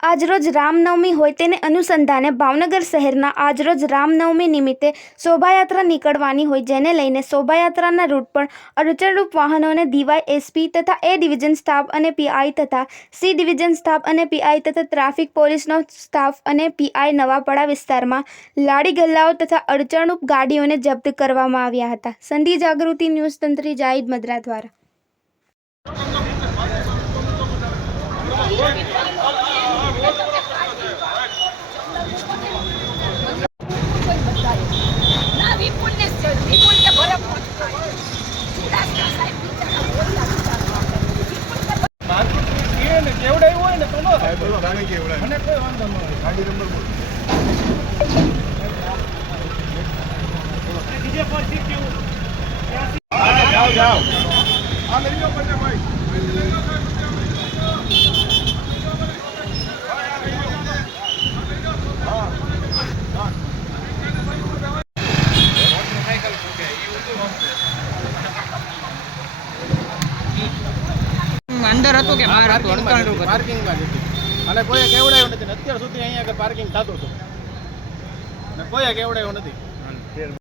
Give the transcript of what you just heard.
આજરોજ રામનવમી હોય તેને અનુસંધાને ભાવનગર શહેરના આજરોજ રામનવમી નિમિત્તે શોભાયાત્રા નીકળવાની હોય જેને લઈને શોભાયાત્રાના રૂટ પર અડચણરૂપ વાહનોને દીવાય એસપી તથા એ ડિવિઝન સ્ટાફ અને પીઆઈ તથા સી ડિવિઝન સ્ટાફ અને પીઆઈ તથા ટ્રાફિક પોલીસનો સ્ટાફ અને પીઆઈ નવાપડા વિસ્તારમાં લાડી ગલ્લાઓ તથા અડચણરૂપ ગાડીઓને જપ્ત કરવામાં આવ્યા હતા. સંધિ જાગૃતિ ન્યૂઝ તંત્રી જાહિદ મદ્રા દ્વારા. હોય ને તો. મને કોઈ વાંધો ન હોય ગાડી નંબર બોલો. જાઓ, જાઓ. આ લઈ લો પછી ભાઈ. અંદર હતું કે બહાર હતું પાર્કિંગમાં નથી, પાર્કિંગમાં નથી. અને કોઈએ કેવડાયું નથી અત્યાર સુધી અહીંયા આગળ પાર્કિંગ થતું હતું. ને કોઈએ કેવડાયું નથી.